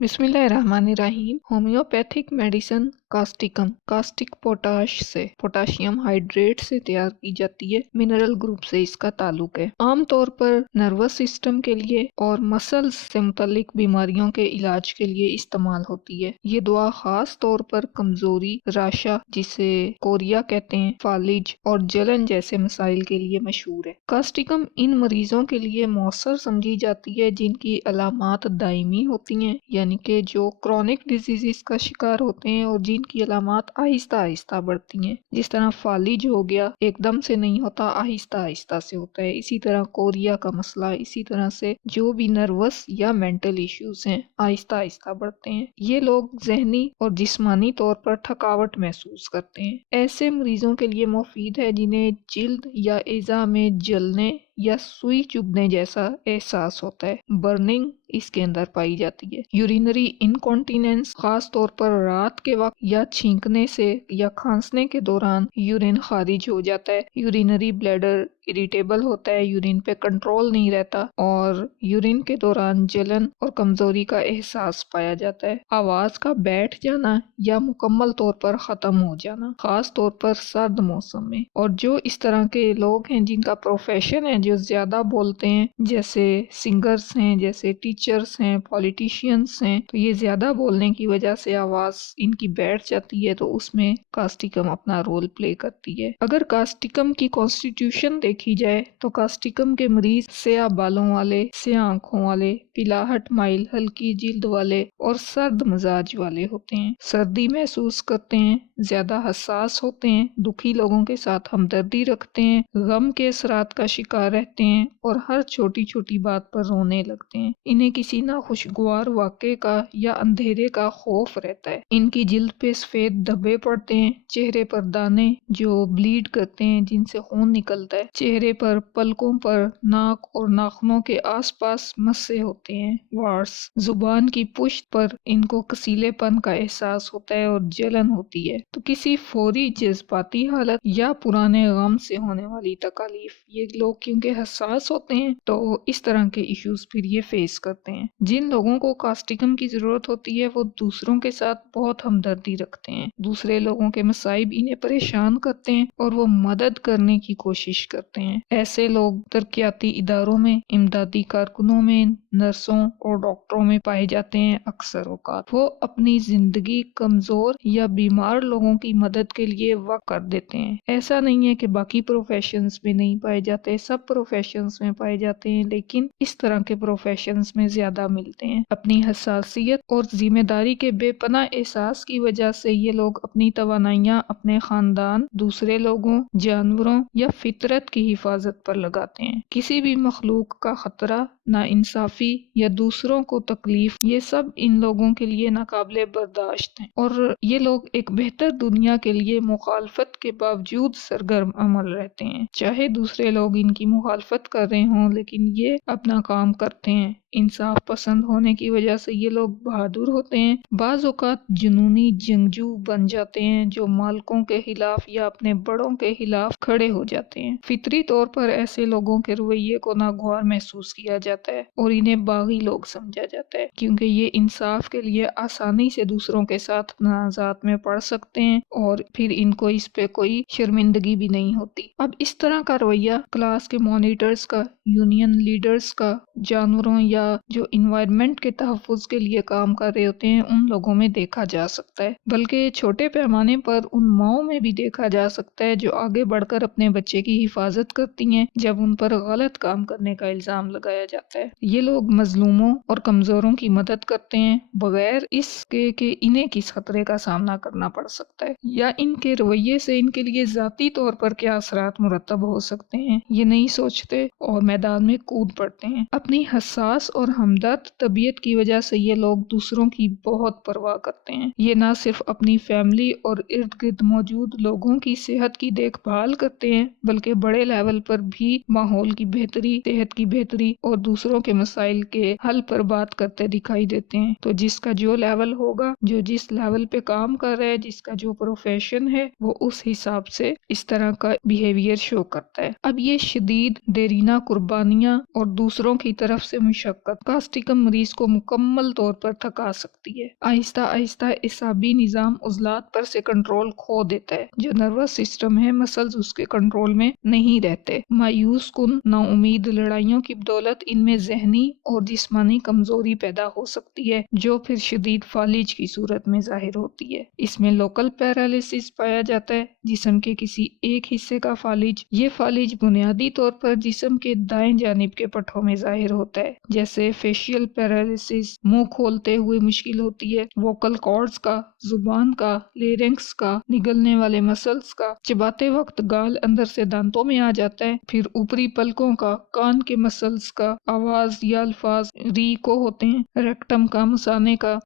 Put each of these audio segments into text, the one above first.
बिस्मिल्लाहिर्रहमानिर्रहीम। Homeopathic medicine caustic potash से potassium hydrate से तैयार की जाती है। मिनरल ग्रुप से इसका ताल्लुक है। आमतौर पर नर्वस सिस्टम के लिए और मसल्स से मुतल्लिक बीमारियों के इलाज के लिए इस्तेमाल होती है। ये दवा खास तौर पर कमजोरी, राशा जिसे कोरिया कहते हैं, फालिज और जलन जैसे मसाइल के लिए मशहूर है। कास्टिकम इन मरीजों के लिए मौसर समझी जाती है जिनकी अलामात दायमी होती हैं, यानी कि जो क्रॉनिक डिजीजेस का शिकार होते हैं और जिनकी अलामात आहिस्ता आहिस्ता बढ़ती हैं। जिस तरह फालिज हो गया, एकदम से नहीं होता, आहिस्ता आहिस्ता से होता है। इसी तरह कोरिया का मसला, इसी तरह से जो भी नर्वस या मेंटल इश्यूज हैं आहिस्ता आहिस्ता बढ़ते हैं। ये लोग जहनी और जिस्मानी तौर पर थकावट महसूस करते हैं। ऐसे मरीजों के लिए मुफीद है जिन्हें जिल्द या एज़ा में जलने या सुई चुभने जैसा एहसास होता है। बर्निंग इसके अंदर पाई जाती है। यूरिनरी इनकॉन्टिनेंस, खास तौर पर रात के वक्त या छींकने से या खांसने के दौरान यूरिन खारिज हो जाता है। यूरिनरी ब्लैडर इरिटेबल होता है, यूरिन पे कंट्रोल नहीं रहता और यूरिन के दौरान जलन और कमजोरी का एहसास पाया जाता है। आवाज का बैठ जाना या मुकम्मल तौर पर खत्म हो जाना, खास तौर पर सर्द मौसम में। और जो इस तरह के लोग हैं जिनका प्रोफेशन है, जो ज्यादा बोलते हैं, जैसे सिंगर्स हैं, जैसे टीचर्स हैं, पॉलिटिशियंस हैं, तो ये ज्यादा बोलने की वजह से आवाज इनकी बैठ जाती है, तो उसमें कास्टिकम अपना रोल प्ले करती है। अगर कास्टिकम की कॉन्स्टिट्यूशन देखी जाए तो कास्टिकम के मरीज स्याह बालों वाले, स्याह आंखों वाले, पिलाहट माइल, हल्की जिल्द वाले और सर्द मजाज वाले होते हैं। सर्दी महसूस करते हैं, ज्यादा हसास होते हैं, दुखी लोगों के साथ हमदर्दी रखते हैं, गम के असरात का शिकार रहते हैं और हर छोटी छोटी बात पर रोने लगते हैं। इन्हें किसी नाखुशगवार वाक़े का या अंधेरे का खौफ रहता है। इनकी जिल्द पे सफेद धब्बे पड़ते हैं, चेहरे पर दाने जो ब्लीड करते हैं, जिनसे खून निकलता है, चेहरे पर, पलकों पर, नाक और नाखूनों के आसपास मस्से होते हैं, वार्स। जुबान की पुश्त पर इनको कसीलेपन का एहसास होता है और जलन होती है। तो किसी फौरी जज्बाती हालत या पुराने गम से होने वाली तकलीफ, ये लोग क्योंकि हसास होते हैं तो इस तरह के इश्यूज फिर ये फेस करते हैं। जिन लोगों को कास्टिकम की जरूरत होती है वो दूसरों के साथ बहुत हमदर्दी रखते हैं, दूसरे लोगों के मसाइब इन्हें परेशान करते हैं और वो मदद करने की कोशिश करते हैं। ऐसे लोग तरक्याती इदारों में, इमदादी कारकुनों में, नर्सों और डॉक्टरों में पाए जाते हैं। अक्सर औकात वो अपनी जिंदगी कमजोर या बीमार लोगों की मदद के लिए वक्त कर देते हैं। ऐसा नहीं है कि बाकी प्रोफेशंस में नहीं पाए जाते, सब प्रोफेशंस में पाए जाते हैं, लेकिन इस तरह के प्रोफेशंस में ज्यादा मिलते हैं। अपनी हसासियत और जिम्मेदारी के बेपनाह एहसास की वजह से ये लोग अपनी तवानाइयां अपने खानदान, दूसरे लोगों, जानवरों या फितरत की हिफाजत पर लगाते हैं। किसी भी मखलूक का खतरा, नाइंसाफी या दूसरों को तकलीफ, ये सब इन लोगों के लिए नाकाबिले बर्दाश्त हैं और ये लोग एक बेहतर दुनिया के लिए मुखालफत के बावजूद सरगर्म अमल रहते हैं। चाहे दूसरे लोग इनकी मुखालफत कर रहे हों, लेकिन ये अपना काम करते हैं। इंसाफ पसंद होने की वजह से ये लोग बहादुर होते हैं। बाज़ औक़ात जुनूनी जंगजू बन जाते हैं जो मालकों के खिलाफ या अपने बड़ों के खिलाफ खड़े हो जाते हैं। फितरी तौर पर ऐसे लोगों के रवैये को नागवार महसूस किया जाता है और इन्हें बागी लोग समझा जाता है, क्योंकि ये इंसाफ के लिए आसानी से दूसरों के साथ तनाज़ात में पड़ सकते हैं और फिर इनको इस पे कोई शर्मिंदगी भी नहीं होती। अब इस तरह का रवैया क्लास के मॉनिटर्स का, यूनियन लीडर्स का, जानवरों या जो इन्वायरमेंट के तहफ़्फ़ुज़ के लिए काम कर रहे होते हैं उन लोगों में देखा जा सकता है। बल्कि छोटे पैमाने पर उन माओं में भी देखा जा सकता है जो आगे बढ़कर अपने बच्चे की हिफाजत करती हैं जब उन पर गलत काम करने का इल्जाम लगाया जाता है। ये लोग मजलूमों और कमजोरों की मदद करते हैं बगैर इसके कि इन्हें किस खतरे का सामना करना पड़ सकता है या इनके रवैये से इनके लिए जाती तौर पर क्या असरात मुरतब हो सकते हैं, ये नहीं सोचते और मैदान में कूद पड़ते हैं। अपनी हसास और हमदर्द तबीयत की वजह से ये लोग दूसरों की बहुत परवाह करते हैं। ये न सिर्फ अपनी फैमिली और इर्द गिर्द मौजूद लोगों की सेहत की देखभाल करते हैं, बल्कि बड़े लेवल पर भी माहौल की बेहतरी, सेहत की बेहतरी और दूसरों के मसाइल के हल पर बात करते दिखाई देते हैं। तो जिसका जो लेवल होगा, जो जिस लेवल पे काम कर रहा है, जिसका जो प्रोफेशन है, वो उस हिसाब से इस तरह का बिहेवियर शो करता है। अब ये शदीद देरीना कुर्बानियां और दूसरों की तरफ से मुशक्कत कास्टिकम मरीज को मुकम्मल तौर पर थका सकती है। आहिस्ता आहिस्ता एसाबी निज़ाम उज़लात पर से कंट्रोल खो देता है। जो नर्वस सिस्टम है, मसल्स उसके कंट्रोल में नहीं रहते। मायूस कुन नाउमीद लड़ाइयों की बदौलत इनमें जहनी और जिस्मानी कमजोरी पैदा हो सकती है, जो फिर शदीद फालिज की सूरत में जाहिर होती है। इसमें लोकल पैरालिसिस पाया जाता है, जिस्म के किसी एक हिस्से का फालिज। ये फालिज बुनियादी तौर पर जिस्म के दाएं जानिब के पट्टों में जाहिर होता है, जैसे फेशियल पैरालिसिस, मुंह खोलते हुए मुश्किल होती है, वोकल कॉर्ड्स का, जुबान का, लेरिंक्स का, निगलने वाले मसल्स का, चबाते वक्त गाल अंदर से दांतों में आ जाता है, फिर ऊपरी पलकों का, कान के मसल्स का, आवाज या अल्फाज री को होते हैं, रेक्टम का,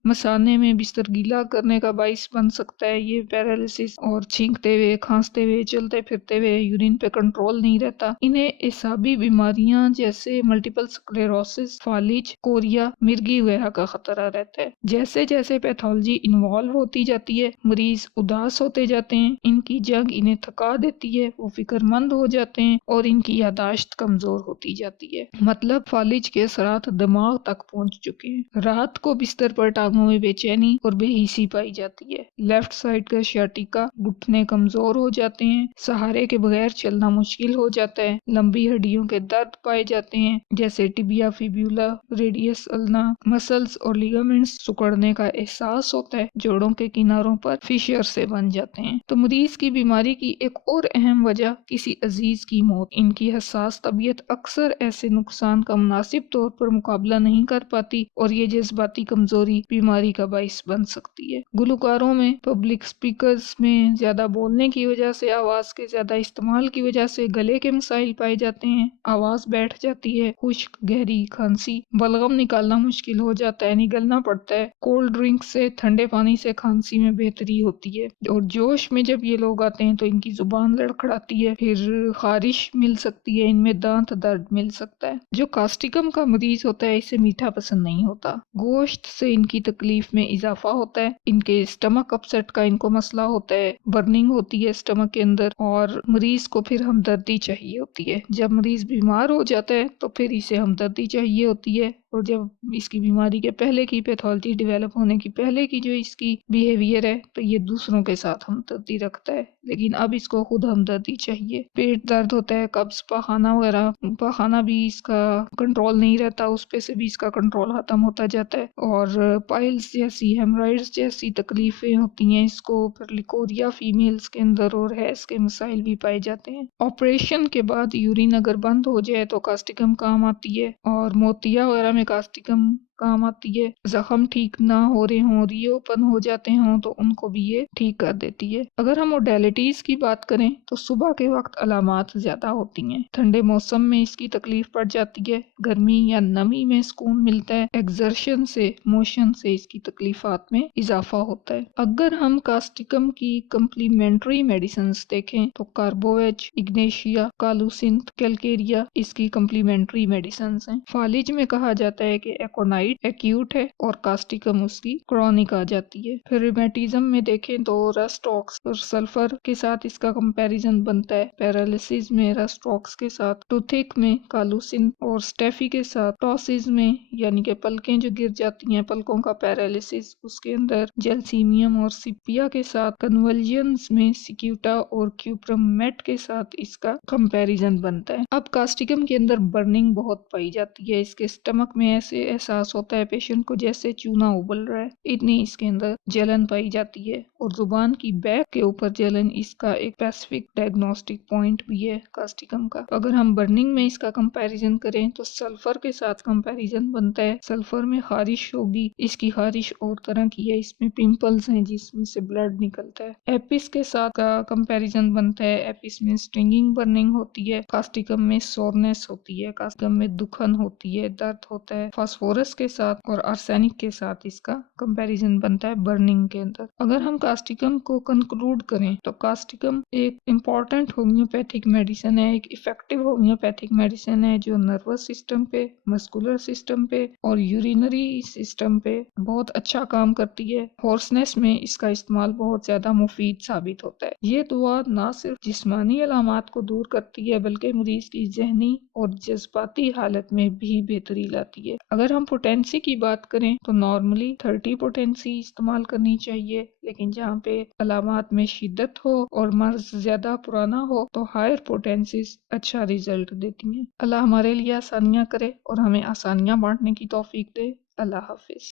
मसाने में बिस्तर गीला करने का बाइस बन सकता है ये पैरालिसिस, और छींकते हुए, खांसते हुए, चलते फिरते हुए यूरिन पे कंट्रोल नहीं रहता। इन्हें एसाबी बीमारियां जैसे मल्टीपल स्क्लेरोसिस, फालिज, कोरिया, मिर्गी वगैरह का खतरा रहता है। जैसे जैसे पैथोलॉजी इन्वॉल्व होती जाती है, मरीज उदास होते जाते हैं, इनकी जंग इन्हें थका देती है, वो फिक्रमंद हो जाते हैं और इनकी यादाश्त कमजोर होती जाती है। मतलब फालिज के असरात दिमाग तक पहुंच चुके हैं। रात को बिस्तर पर टांगों में बेचैनी और बेहिसी पाई जाती है। लेफ्ट साइड का शियाटिका, घुटने कमजोर हो जाते हैं, सहारे के बगैर चलना मुश्किल हो जाता है, लंबी हड्डियों के दर्द पाए जाते हैं, जैसे tibia, fibula, radius ulna, muscles और लिगामेंट्स सिकुड़ने का एहसास होता है, जोड़ों के किनारों पर फिशर से बन जाते हैं। तो मरीज की बीमारी की एक और अहम वजह किसी अजीज की मौत। इनकी हसास तबीयत अक्सर ऐसे नुकसान का मुनासिब तौर पर मुकाबला नहीं कर पाती और ये जज्बाती कमजोरी बीमारी का बाइस बन सकती है। गुलकारों में, पब्लिक स्पीकर्स में ज्यादा बोलने की वजह से, आवाज के ज्यादा इस्तेमाल की वजह से गले के मसाइल पाए जाते हैं, आवाज बैठ जाती है, खुश्क, गहरी खांसी, बलगम निकालना मुश्किल हो जाता है, निगलना पड़ता है। कोल्ड ड्रिंक से, ठंडे पानी से खांसी में बेहतरी होती है, और जोश में जब ये लोग आते हैं तो इनकी जुबान लड़खड़ाती है, फिर खारिश मिल सकती है, इनमें दांत दर्द मिल सकता है। जो कास्टिकम का मरीज होता है, इसे मीठा पसंद नहीं होता। गोश्त से इनकी तकलीफ में इजाफा होता है, इनके स्टमक अपसेट का इनको मसला होता है, बर्निंग होती है स्टमक के अंदर, और मरीज को फिर हमदर्दी चाहिए होती है। जब मरीज बीमार हो जाता है तो फिर इसे हमदर्दी चाहिए होती है, और जब इसकी बीमारी के पहले की पैथोलॉजी डेवलप होने की पहले की जो इसकी बिहेवियर है, तो ये दूसरों के साथ हमदर्दी रखता है, लेकिन अब इसको खुद हमदर्दी चाहिए। पेट दर्द होता है, कब्ज, पखाना वगैरह, पखाना भी इसका कंट्रोल नहीं रहता, उस पे से भी इसका कंट्रोल खत्म होता जाता है, और पाइल्स जैसी, हेमराइड्स जैसी तकलीफें होती हैं इसको। फिर लिकोरिया फीमेल्स के अंदर और हैज के मसाइल भी पाए जाते हैं। ऑपरेशन के बाद यूरिन अगर बंद हो जाए तो कास्टिकम काम आती है, और मोतिया वगैरह में कास्टिकम काम आती है। जख्म ठीक ना हो रहे हों, रीओपन हो जाते हों, तो उनको भी ये ठीक कर देती है। अगर हम मोडेलिटीज की बात करें तो सुबह के वक्त अलामात ज्यादा होती हैं, ठंडे मौसम में इसकी तकलीफ पड़ जाती है, गर्मी या नमी में सुकून मिलता है, एक्सर्शन से, मोशन से इसकी तकलीफात में इजाफा होता है। अगर हम कास्टिकम की कम्प्लीमेंट्री मेडिसिन देखें तो कार्बोवेज, इग्नेशिया, कालुसिंथ, कैलकेरिया इसकी कम्प्लीमेंट्री मेडिसिन हैं। फालिज में कहा जाता है कि एकोनाइट एक्यूट है और कास्टिकम उसकी क्रॉनिक आ जाती है। फिर रिमेटिज्म में देखें तो रस्टॉक्स और सल्फर के साथ इसका कंपैरिजन बनता है। पैरालिसिस में रस्टॉक्स के साथ, टूथिक में कालुसिन और स्टेफी के साथ, टॉसिस में यानी कि पलकें जो गिर जाती हैं, पलकों का पैरालिसिस, उसके अंदर जेलसीमियम और सिपिया के साथ, कन्वल्जन्स में सिक्यूटा और क्यूप्रमेट के साथ इसका कंपैरिजन बनता है। अब कास्टिकम के अंदर बर्निंग बहुत पाई जाती है, इसके स्टमक में ऐसे एहसास होता है पेशेंट को जैसे चूना उबल रहा है, इतनी इसके अंदर जलन पाई जाती है, और जुबान की बैक के ऊपर जलन इसका एक स्पेसिफिक डायग्नोस्टिक पॉइंट भी है कास्टिकम का। अगर हम बर्निंग में इसका कंपैरिजन करें तो सल्फर के साथ कंपैरिजन बनता है। सल्फर में खारिश होगी, इसकी खारिश और तरह की है, इसमें पिंपल्स हैं जिसमें से ब्लड निकलता है। एपिस के साथ का कंपैरिजन बनता है, एपिस में स्ट्रिंगिंग बर्निंग होती है, कास्टिकम में सोरनेस होती है, कास्टिकम में दुखन होती है, दर्द होता है। फास्फोरस के کے ساتھ اور آرسینک کے ساتھ اس کا کمپیریزن بنتا ہے برننگ کے اندر۔ اگر ہم کاسٹیکم کو کنکلوڈ کریں تو کاسٹیکم ایک امپورٹنٹ ہومیوپیتھک میڈیسن ہے، ایک افیکٹو ہومیوپیتھک میڈیسن ہے جو نروس سسٹم پہ، مسکولر سسٹم پہ اور یورینری سسٹم پہ بہت اچھا کام کرتی ہے۔ ہارسنس میں اس کا استعمال بہت زیادہ مفید ثابت ہوتا ہے۔ یہ دوا نہ صرف جسمانی علامات کو دور کرتی ہے بلکہ مریض کی ذہنی اور جذباتی حالت میں بھی بہتری لاتی ہے۔ اگر ہم پوٹینسی کی بات کریں تو نارملی 30 پوٹینسی استعمال کرنی چاہیے، لیکن جہاں پہ علامات میں شدت ہو اور مرض زیادہ پرانا ہو تو ہائر پوٹینسیز اچھا ریزلٹ دیتی ہیں۔ اللہ ہمارے لیے آسانیاں کرے اور ہمیں آسانیاں بانٹنے کی توفیق دے۔ اللہ حافظ۔